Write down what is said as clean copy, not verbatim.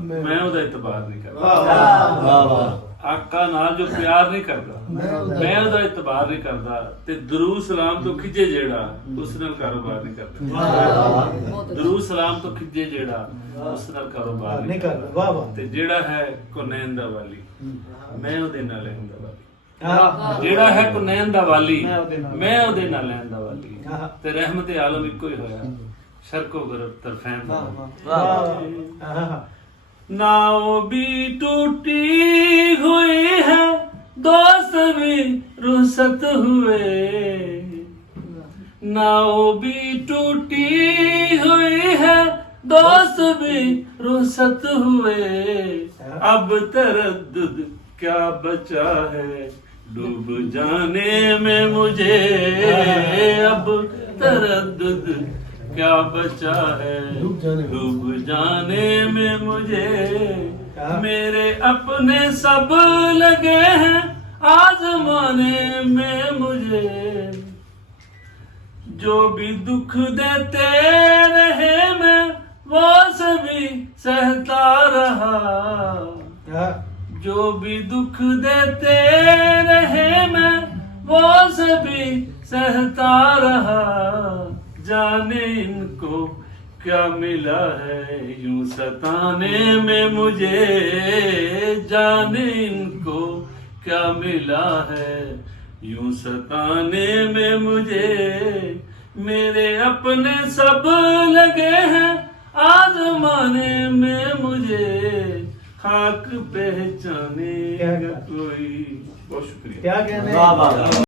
मैं ਉਹਦਾ ਇਤਬਾਰ नहीं करता। वाह वाह आका नाल जो प्यार नहीं करता मैं ਉਹਦਾ ਇਤਬਾਰ नहीं करता ते दरूद सलाम तो खिजे जेड़ा उस नाल कारोबार नहीं करता। दरूद सलाम तो खिजे जेड़ा उस नाल कारोबार नहीं करता। वाह वाह ते जेड़ा है कुनैन दा वाली मैं ਉਹਦੇ ਨਾਲ ਲੈਂਦਾ ਵਾਲੀ। ਜਿਹੜਾ ਹੈ ਕੁਨੈਨ ਦਾ ਵਾਲੀ ਮੈਂ ਉਹਦੇ ਨਾਲ ਲੈਂਦਾ ਵਾਲੀ ਤੇ ਰਹਿਮਤ ਆਲਮ ਇੱਕੋ ਹੀ ਹੋਇਆ शर्को गरब तरफैन नाव भी टूटी हुई है दोस्त भी रुखसत हुए। नाव भी टूटी हुई है दोस्त भी रुखसत हुए। अब तरद्दुद क्या बचा है डूब जाने में मुझे। अब तरद्दुद क्या बचा है डूब जाने में मुझे। मेरे अपने सब लगे हैं आजमाने में मुझे। जो भी दुख देते रहे मैं वो सभी सहता रहा। जो भी दुख देते रहे मैं वो सभी सहता रहा। जाने इनको क्या मिला है यूं सताने में मुझे। जाने इनको क्या मिला है यूं सताने में मुझे। मेरे अपने सब लगे हैं आजमाने में मुझे। खाक पहचाने कोई। बहुत शुक्रिया। क्या कहने